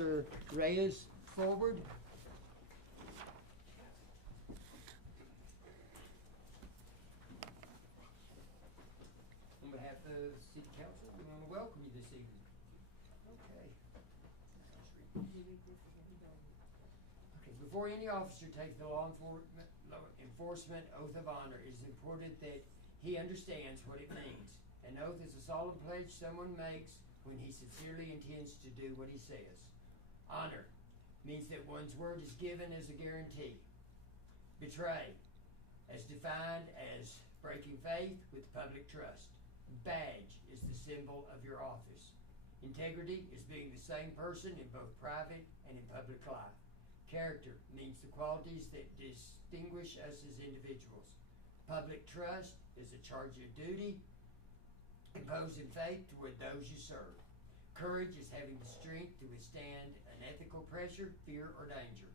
Officer Reyes forward. On behalf of the City Council, we want to welcome you this evening. Okay. Okay, before any officer takes the law enforcement oath of honor, it is important that he understands what it means. An oath is a solemn pledge someone makes when he sincerely intends to do what he says. Honor means that one's word is given as a guarantee. Betray, as defined as breaking faith with public trust. Badge is the symbol of your office. Integrity is being the same person in both private and in public life. Character means the qualities that distinguish us as individuals. Public trust is a charge of duty imposed in faith toward those you serve. Courage is having the strength to withstand unethical pressure, fear, or danger.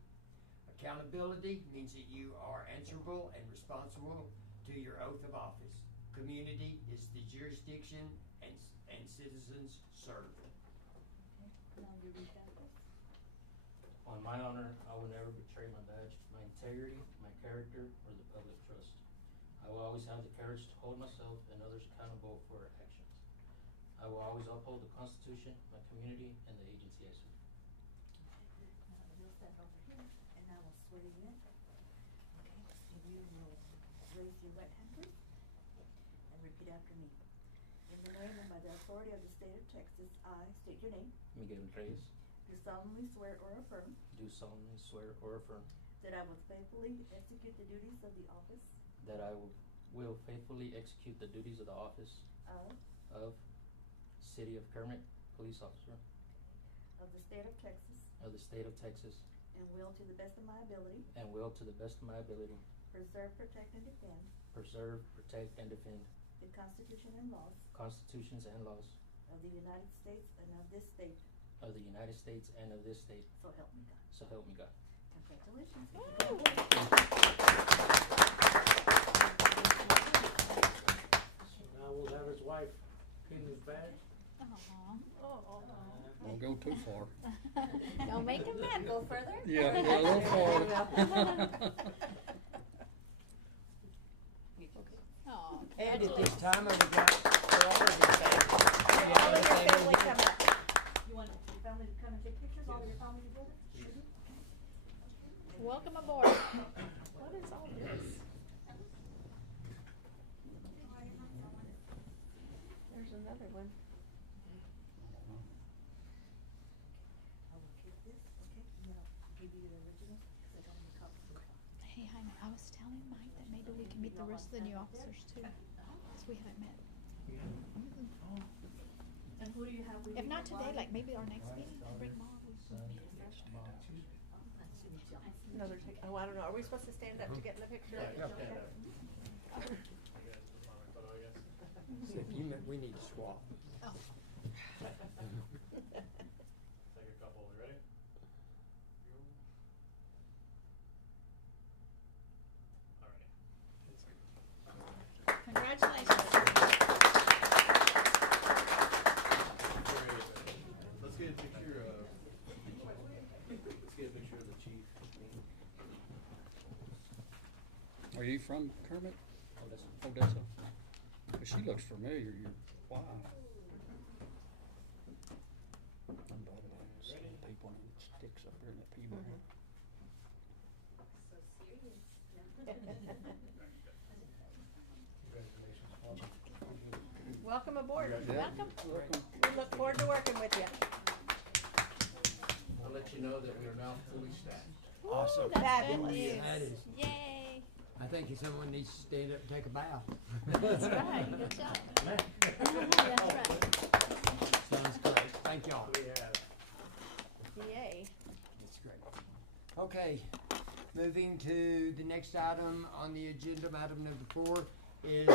Accountability means that you are answerable and responsible to your oath of office. Community is the jurisdiction and citizens serve. Now you read that. On my honor, I will never betray my badge, my integrity, my character, or the public trust. I will always have the courage to hold myself and others accountable for our actions. I will always uphold the Constitution, my community, and the agency I serve. Now you'll step over here, and I will swear you in. Okay, and you will raise your right hand, please, and repeat after me. In the name and by the authority of the state of Texas, I state your name. Miguel Reyes, Do solemnly swear or affirm do solemnly swear or affirm that I will faithfully execute the duties of the office that I will faithfully execute the duties of the office of City of Kermit Police Officer of the state of Texas, of the state of Texas, and will, to the best of my ability, and will, to the best of my ability, preserve, protect, and defend preserve, protect, and defend the Constitution and laws constitutions and laws of the United States and of this state, of the United States and of this state. so help me God. So help me God. Congratulations. So now we'll have his wife pin his badge. Don't go too far. Don't make him mad. Go further. Yeah, a little far. Aw, And at this time, I would like for all of your All of your family family. come up. You want your family to come and take pictures, all of your family together? welcome aboard. What is all this? There's another one. I will keep this, okay, and then I'll give you the original, because I got them a copy. Hey, honey, I was telling Mike that maybe we can meet the rest of the new officers too, because we haven't met. And who do you have with you? If not today, like maybe our next meeting, I'll bring Mom. No, they're taking, oh, I don't know, are we supposed to stand up to get in the picture? So if you met, we need to swap. Oh. Take a couple, you ready? Alrighty. Congratulations. Let's get a picture of, the chief. Are you from Kermit? Odessa. Odessa? 'Cause she looks familiar, your wife. I'm glad I don't see people and it sticks up there in the P-bar. So serious. Congratulations. Welcome aboard. Yeah. Welcome. We look forward to working with you. I'll let you know that we are now fully staffed. Awesome. Ooh, that's good Fabulous. news. That is, Yay. I think if someone needs to stand up and take a bow. That's right. Good job. That's right. Sounds great. Thank y'all. Yay. That's great. Okay, moving to the next item on the agenda, item number 4, is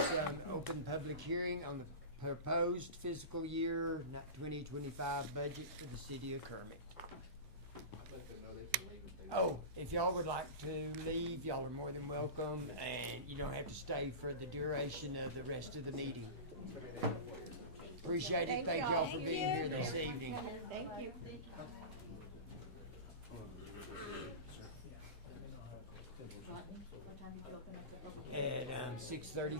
open public hearing on the proposed fiscal year 2025 budget for the city of Kermit. Oh, if y'all would like to leave, y'all are more than welcome, and you don't have to stay for the duration of the rest of the meeting. Appreciate it. Thank y'all for being here this evening. Thank you. 6:35.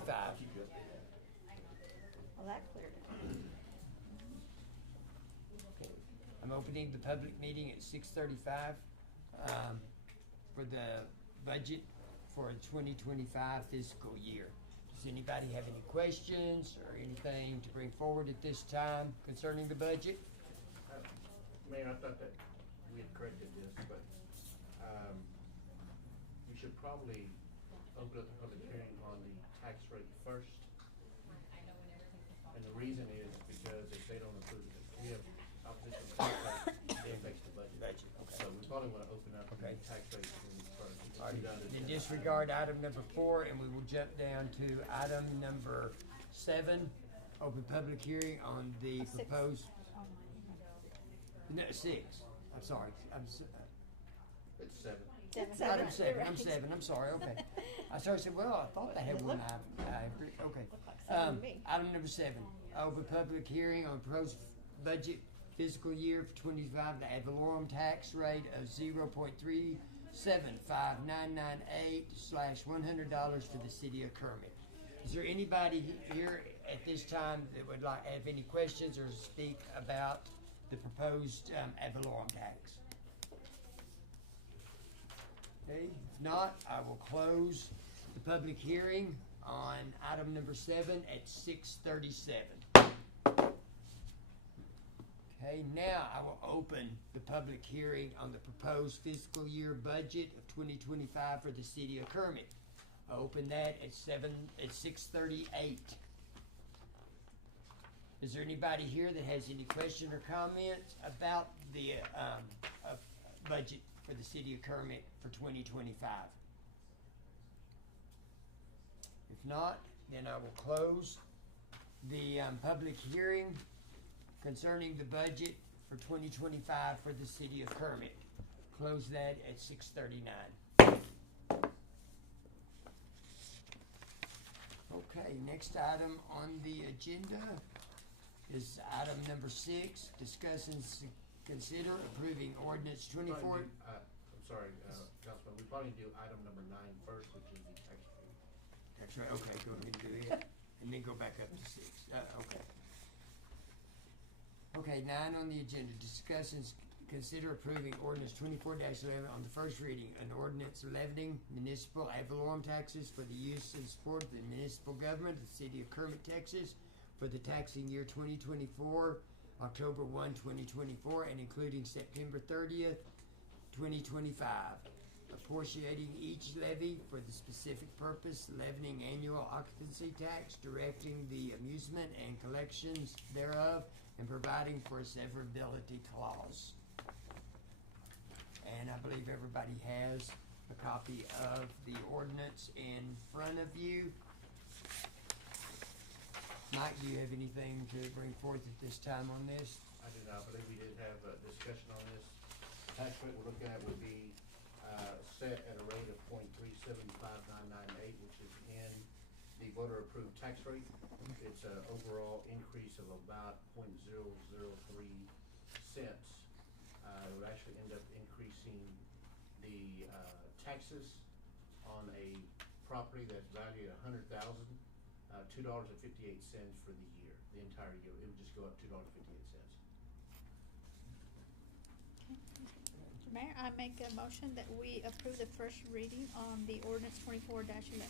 Well, that cleared it. I'm opening the public meeting at 6:35 for the budget for the 2025 fiscal year. Does anybody have any questions or anything to bring forward at this time concerning the budget? Mayor, I thought that we had corrected this, but, we should probably open up the public hearing on the tax rate first. And the reason is because if they don't approve it, we have opposition to the tax rate, it affects the budget. Budget, okay. So we probably wanna open up the Okay. tax rate hearing first. It's All right, done as then an disregard item number 4, and we will jump down to item number 7, open public hearing on the 6. proposed, no, 6, I'm sorry, It's 7. It's item seven. 7, You're I'm right. 7, I'm sorry, okay. I started to say, well, I thought they had It one looked- item, I agree, okay. Looked like 7 to me. Item number 7, open public hearing on proposed budget fiscal year for 25, the ad valorem tax rate of 0.375998/$100 for the city of Kermit. Is there anybody here at this time that would like, have any questions or speak about the proposed ad valorem tax? Okay, if not, I will close the public hearing on item number 7 at 6:37. Okay, now I will open the public hearing on the proposed fiscal year budget of 2025 for the city of Kermit. I open that at 6:38. Is there anybody here that has any question or comments about the budget for the city of Kermit for 2025? If not, then I will close the public hearing concerning the budget for 2025 for the city of Kermit. Close that at 6:39. Okay, next item on the agenda is item number 6, discuss and consider approving ordinance 24. I'm sorry, Councilman, we probably do item number 9 first, which is the tax rate. That's right, okay, go ahead and do it, and then go back up to 6, okay. Okay, 9 on the agenda, discuss and consider approving ordinance 24-11 on the first reading, an ordinance levying municipal ad valorem taxes for the use and support of the municipal government of the city of Kermit, Texas, for the taxing year 2024, October 1, 2024, and including September 30th, 2025. Apportioning each levy for the specific purpose, levying annual occupancy tax, directing the amusement and collections thereof, and providing for a severability clause. And I believe everybody has a copy of the ordinance in front of you. Mike, do you have anything to bring forth at this time on this? I do not believe we did have a discussion on this. Tax rate we're looking at would be, set at a rate of 0.375998, which is in the voter-approved tax rate. It's an overall increase of about 0.003 cents. It would actually end up increasing the, taxes on a property that's valued at $100,000, $2.58 for the year, the entire year. It would just go up $2.58. Mayor, I make a motion that we approve the first reading on the ordinance 24-11.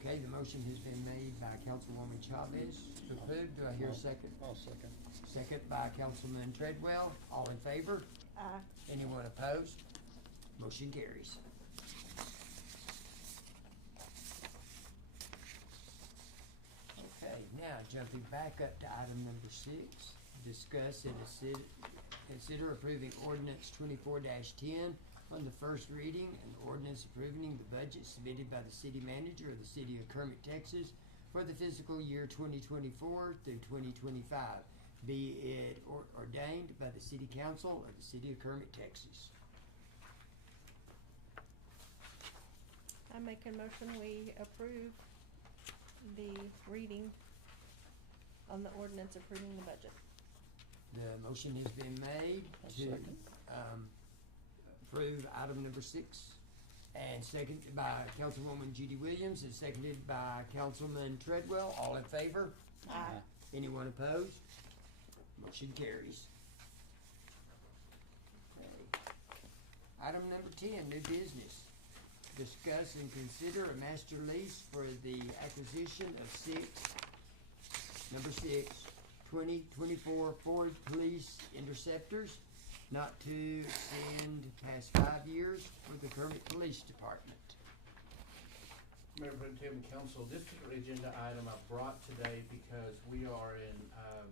Okay, the motion has been made by Councilwoman Chavez to approve. Do I hear a second? I'll second. Second by Councilman Treadwell. All in favor? Anyone opposed? Motion carries. Okay, now jumping back up to item number 6, discuss and consider approving ordinance 24-10 on the first reading, an ordinance approving the budget submitted by the city manager of the city of Kermit, Texas for the fiscal year 2024 through 2025. Be it ordained by the city council of the city of Kermit, Texas. I make a motion we approve the reading on the ordinance approving the budget. The motion has been made I'll to second. approve item number 6. And seconded by Councilwoman Judy Williams and seconded by Councilman Treadwell. All in favor? Aye. Anyone opposed? Motion carries. Okay. Item number 10, new business. Discuss and consider a master lease for the acquisition of number six, 2024 Ford Police Interceptors, not to extend past 5 years for the Kermit Police Department. Mayor Pro Tem and Council, this particular agenda item I brought today because we are in, I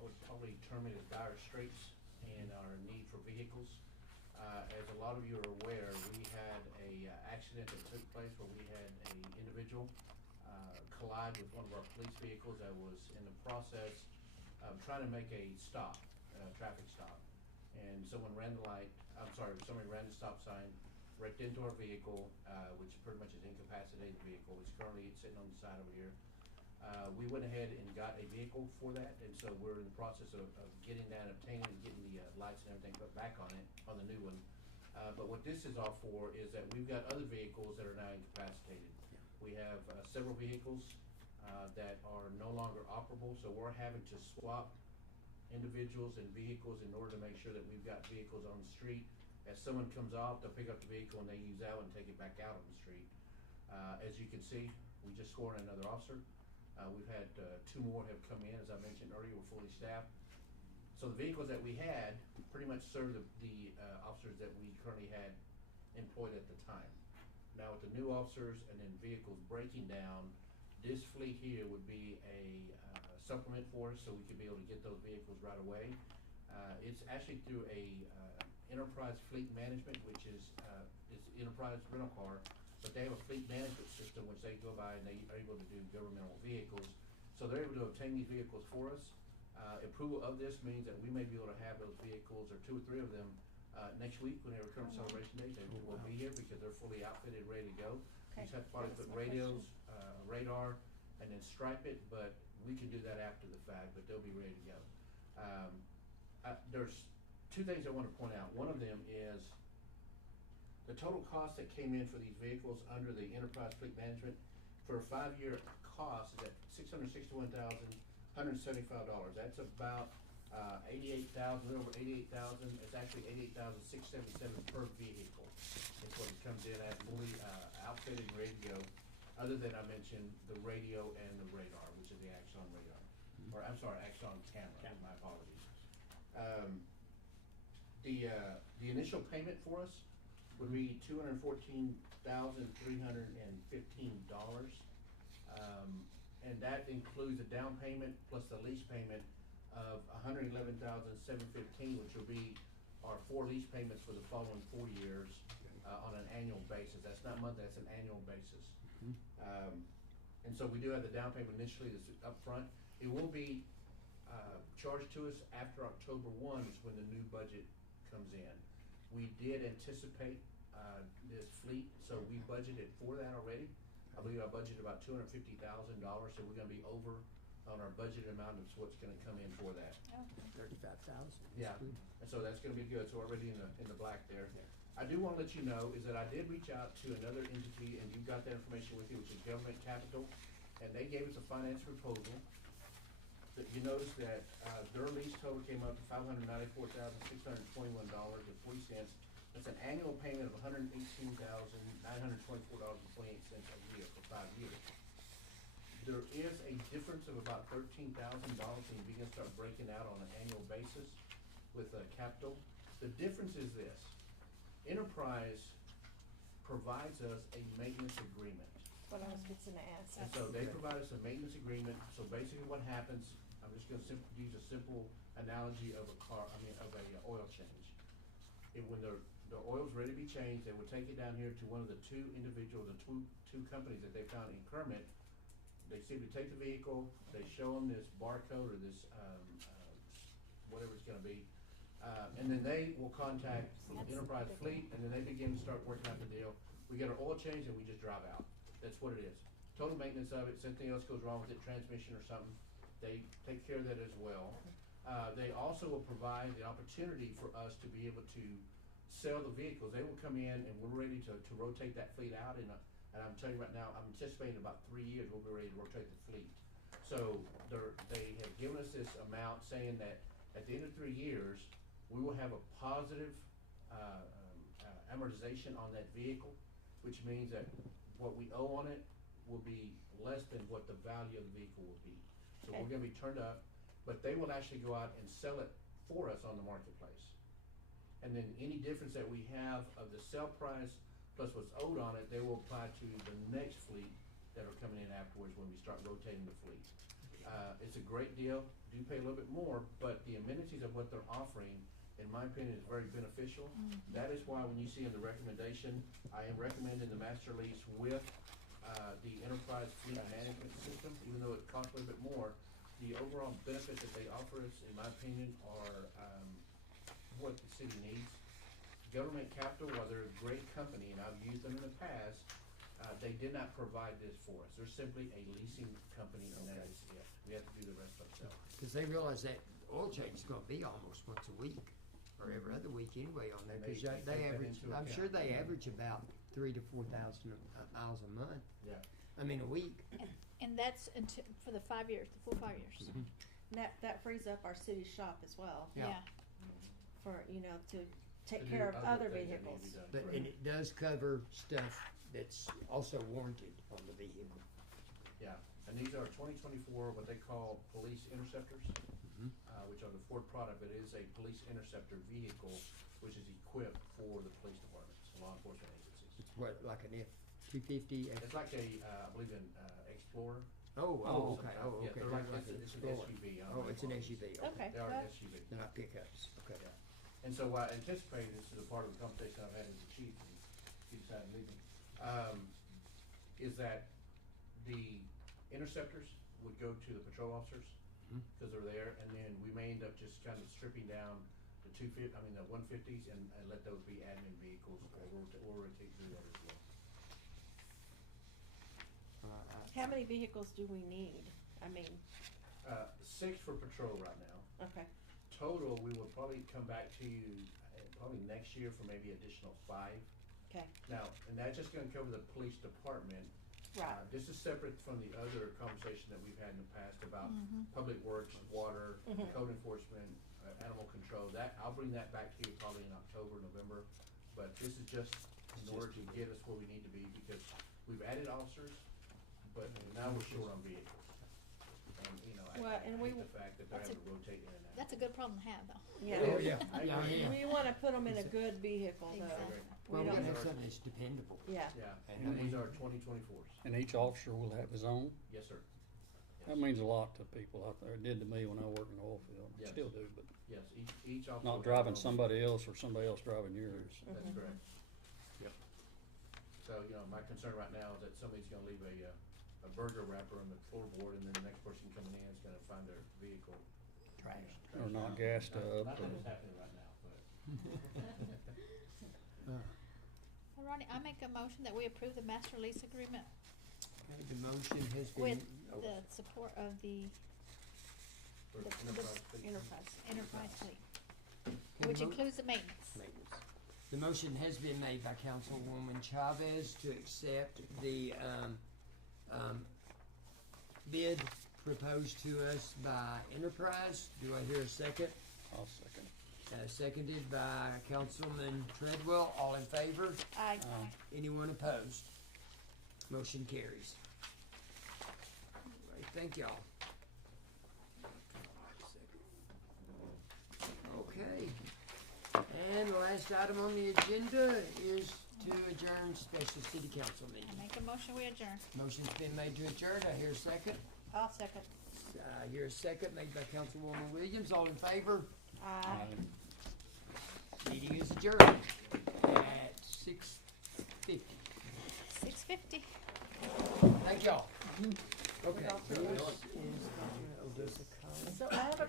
would probably term it as dire straits in our need for vehicles. As a lot of you are aware, we had a accident that took place where we had a individual collide with one of our police vehicles that was in the process of trying to make a stop, traffic stop. And somebody ran the stop sign, wrecked into our vehicle, which pretty much has incapacitated the vehicle. It's currently sitting on the side over here. We went ahead and got a vehicle for that, and so we're in the process of getting that, obtaining and getting the lights and everything put back on it, on the new one. But what this is all for is that we've got other vehicles that are now incapacitated. We have several vehicles that are no longer operable, so we're having to swap individuals and vehicles in order to make sure that we've got vehicles on the street. As someone comes off, they'll pick up the vehicle and they use that one and take it back out on the street. As you can see, we just sworn in another officer. We've had 2 more have come in, as I mentioned earlier, we're fully staffed. So the vehicles that we had pretty much served the officers that we currently had employed at the time. Now with the new officers and then vehicles breaking down, this fleet here would be a supplement for us, so we could be able to get those vehicles right away. It's actually through a Enterprise Fleet Management, which is Enterprise Rental Car, but they have a fleet management system which they go by and they are able to do governmental vehicles. So they're able to obtain these vehicles for us. Approval of this means that we may be able to have those vehicles, or 2 or 3 of them, next week whenever Kermit Celebration Day. They will be here because they're fully outfitted, ready to go. We just have to probably put radios, radar, and then stripe it, but we can do that after the fact, but they'll be ready to go. There's 2 things I want to point out. One of them is the total cost that came in for these vehicles under the Enterprise Fleet Management for a 5-year cost is at $661,175. That's about $88,000, a little over $88,000. It's actually $88,677 per vehicle. That's what it comes in at, fully outfitted and ready to go. Other than I mentioned the radio and the radar, which is the Axon radar, or I'm sorry, Axon camera. My apologies. The initial payment for us would be $214,315, and that includes a down payment plus the lease payment of $111,715, which will be our 4 lease payments for the following 4 years on an annual basis. That's not monthly; that's an annual basis. And so we do have the down payment initially that's up front. It will be charged to us after October 1 is when the new budget comes in. We did anticipate this fleet, so we budgeted for that already. I believe I budgeted about $250,000, so we're gonna be over on our budgeted amount of what's gonna come in for that. 35,000. Yeah, and so that's gonna be good, so already in the black there. I do wanna let you know is that I did reach out to another entity, and you've got that information with you, which is Government Capital, and they gave us a finance proposal. That you notice that their lease total came up to $594,621.40. That's an annual payment of $118,924.28 a year for 5 years. There is a difference of about $13,000 when you begin to start breaking out on an annual basis with Capital. The difference is this: Enterprise provides us a maintenance agreement. What I was fixing to ask. And so they provide us a maintenance agreement, so basically what happens, I'm just gonna use a simple analogy of of a oil change. When the oil's ready to be changed, they would take it down here to one of the 2 individuals, the two companies that they found in Kermit. They simply take the vehicle, they show them this barcode or this, whatever it's gonna be, and then they will contact from Enterprise Fleet, and then they begin to start working out the deal. We get our oil change and we just drive out. That's what it is. Total maintenance of it. Something else goes wrong with it, transmission or something, they take care of that as well. They also will provide the opportunity for us to be able to sell the vehicles, they will come in and we're ready to rotate that fleet out and I'm telling you right now, I'm anticipating about 3 years we'll be ready to rotate the fleet. So they have given us this amount saying that at the end of 3 years, we will have a positive amortization on that vehicle, which means that what we owe on it will be less than what the value of the vehicle will be. So we're gonna be turned up, but they will actually go out and sell it for us on the marketplace. And then any difference that we have of the sell price plus what's owed on it, they will apply to the next fleet that are coming in afterwards when we start rotating the fleet. It's a great deal, do pay a little bit more, but the amenities of what they're offering, in my opinion, is very beneficial. That is why when you see in the recommendation, I am recommending the master lease with the enterprise fleet management system, even though it costs a little bit more. The overall benefit that they offer us, in my opinion, are what the city needs. Government Capital, while they're a great company, and I've used them in the past, they did not provide this for us. They're simply a leasing company, and that is it. We have to do the rest ourselves. Cause they realize that oil change is gonna be almost once a week, or every other week anyway on there, And cause they take they that average, into I'm sure account. they average about 3,000 to 4,000 miles a month, Yeah. I mean, a week. And that's until, for the 5 years, the full 5 years. That frees up our city shop as well, Yeah. for, to take To care do of other things that need to vehicles. be done, But, correct. and it does cover stuff that's also warranted on the vehicle. Yeah, and these are 2024, what they call police interceptors, which are the Ford product, but it is a police interceptor vehicle, which is equipped for the police departments, law enforcement agencies. It's what, like an F-250? It's like a, I believe in Explorer. Oh, okay, Yeah, okay. they're like, They're it's an Explorer. SUV. I don't Oh, know it's what an it is. SUV, Okay. They are an Well, SUV. They're not pickups, okay. Yeah. And so I anticipated, this is a part of the conversation I've had with the chief, and he decided to leave me, is that the interceptors would go to the patrol officers, cause they're there, and then we may end up just kind of stripping down the the 150s and let those be admin vehicles, or we'll rotate through that as well. How many vehicles do we need? I mean, 6 for patrol right now. okay, Total, we will probably come back to you probably next year for maybe additional 5. okay, Now, and that's just gonna cover the police department. right. This is separate from the other conversation that we've had in the past about public works, water, code enforcement, animal control. That, I'll bring that back to you probably in October, November. But this is just in order to get us where we need to be, because we've added officers, but now we're short on vehicles. And, Well, I and hate we- the fact that they're That's having to rotate in and out. That's a good problem to have, though. Yeah. Oh, yeah. I Yeah, agree. yeah. We wanna put them in a good vehicle though. Exactly. We Well, we don't- gotta have something that's dependable. Yeah, Yeah, And and these we- are 2024s. And each officer will have his own. Yes, sir. That means a lot to people out there. It did to me when I worked in the oil field. Yes. Still do, but Yes, each officer. will not have driving their own. somebody else or somebody else driving yours. That's Mhm. correct. Yep. So, my concern right now is that somebody's gonna leave a burger wrapper on the floorboard, and then the next person coming in is gonna find their vehicle. Trash. Or not gassed up. Not that or- it's happening right now, but. Well, Ronnie, I make a motion that we approve the master lease agreement Okay, the motion has been. with oh, the support of the for The- enterprise fleet. enterprise fleet, okay, the which mo- includes the maintenance. Maintenance. The motion has been made by Councilwoman Chavez to accept the, bid proposed to us by Enterprise. Do I hear a second? I'll second. Seconded by Councilman Treadwell. All in favor? I, Anyone opposed? Motion carries. All right, thank y'all. Okay. And the last item on the agenda is to adjourn special city council meeting. I make a motion, we adjourn. Motion's been made to adjourn. I hear a second. I'll second. I hear a second made by Councilwoman Williams. All in favor? Meeting is adjourned at 6:50. 6:50. Thank y'all. Okay. Go through This it. is Odessa College. So I have a